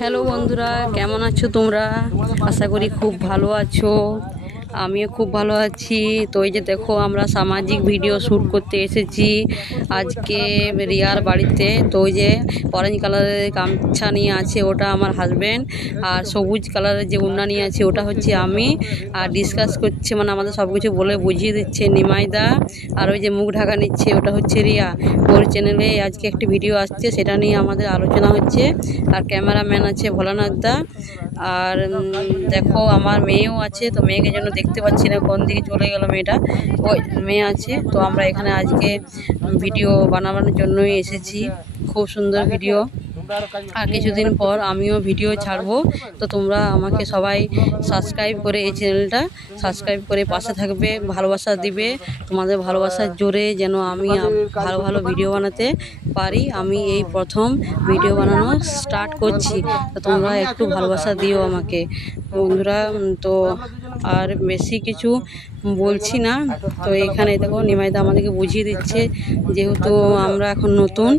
Hello বন্ধুরা, কেমন আছো তোমরা? আশা করি খুব ভালো আছো। আমিও খুব ভালো আছি। তো এই যে দেখো, আমরা সামাজিক ভিডিও শ্যুট করতে এসেছি আজকে রিয়ার বাড়িতে। তো ওই যে অরেঞ্জ কালারের গামছা নিয়ে আছে, ওটা আমার হাজব্যান্ড। আর সবুজ কালারের যে উন্না নিয়ে আছে, ওটা হচ্ছে আমি। আর ডিসকাস করছে, মানে আমাদের সব কিছু বলে বুঝিয়ে দিচ্ছে নিমাইদা। আর ওই যে মুখ ঢাকা নিচ্ছে, ওটা হচ্ছে রিয়া। ওর চ্যানেলে আজকে একটি ভিডিও আসছে, সেটা নিয়ে আমাদের আলোচনা হচ্ছে। আর ক্যামেরাম্যান আছে ভোলানাথ দা। আর দেখো, আমার মেয়েও আছে। তো মেয়েকে জন্য দেখতে পাচ্ছি না, কোন দিকে চলে গেল মেয়েটা। ওই মেয়ে আছে। তো আমরা এখানে আজকে ভিডিও বানানোর জন্যই এসেছি। খুব সুন্দর ভিডিও। আর কিছুদিন পর আমিও ভিডিও ছাড়বো। তো তোমরা আমাকে সবাই সাবস্ক্রাইব করে এই চ্যানেলটা সাবস্ক্রাইব করে পাশে থাকবে, ভালোবাসা দিবে। তোমাদের ভালোবাসার জোরে যেন আমি ভালো ভালো ভিডিও বানাতে পারি। আমি এই প্রথম ভিডিও বানানো স্টার্ট করছি। তো তোমরা একটু ভালোবাসা দিও আমাকে বন্ধুরা। তো আর বেশি কিছু বলছি না। তো এখানে দেখো, নিমাইদা আমাদেরকে বুঝিয়ে দিচ্ছে, যেহেতু আমরা এখন নতুন,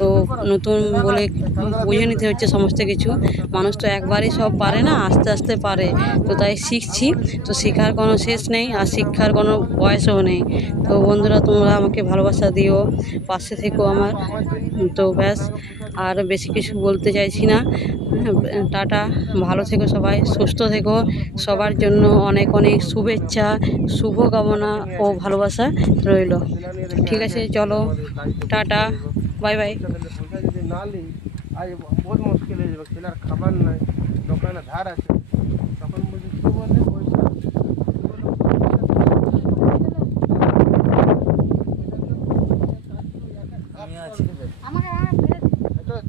তো নতুন বলে বুঝে নিতে হচ্ছে সমস্ত কিছু। মানুষ তো একবারই সব পারে না, আস্তে আস্তে পারে। তো তাই শিখছি। তো শেখার কোনো শেষ নেই, আর শিক্ষার কোনো বয়সও নেই। তো বন্ধুরা, তোমরা আমাকে ভালোবাসা দিও, পাশে থেকো আমার। তো ব্যাস, আর বেশি কিছু বলতে চাইছি না। টাটা, ভালো থেকো সবাই, সুস্থ থেকো। সবার জন্য অনেক অনেক শুভেচ্ছা, শুভকামনা ও ভালোবাসা রইল। ঠিক আছে, চলো, টাটা, বাই বাই। আজ বহুত মুশকিল হয়ে যাবে, ছেলের খাবার নাই, দোকানে ধার আছে। তখন বলছি কি বললে পয়সা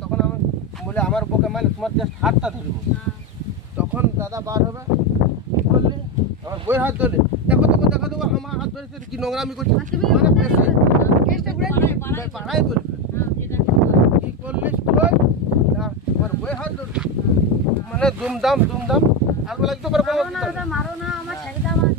তখন আমি বলে আমার বুকে মারলে তোমার জাস্ট হাতটা ধরবো। তখন দাদা বার হবে, কি বললি আমার বইয়ের হাত ধরলে, দেখো দেখো দেখা দেবো আমার হাত ধরেছে কি নোংরামি করছে, মানে বেশি পাড়াই করবে। কি করলিস তুই? না তোমার বইয়ের হাত ধরছে, মানে দুমদাম দুমদাম আলু লাগতে পারবো। মারো না, আমার ছেলেটা আমার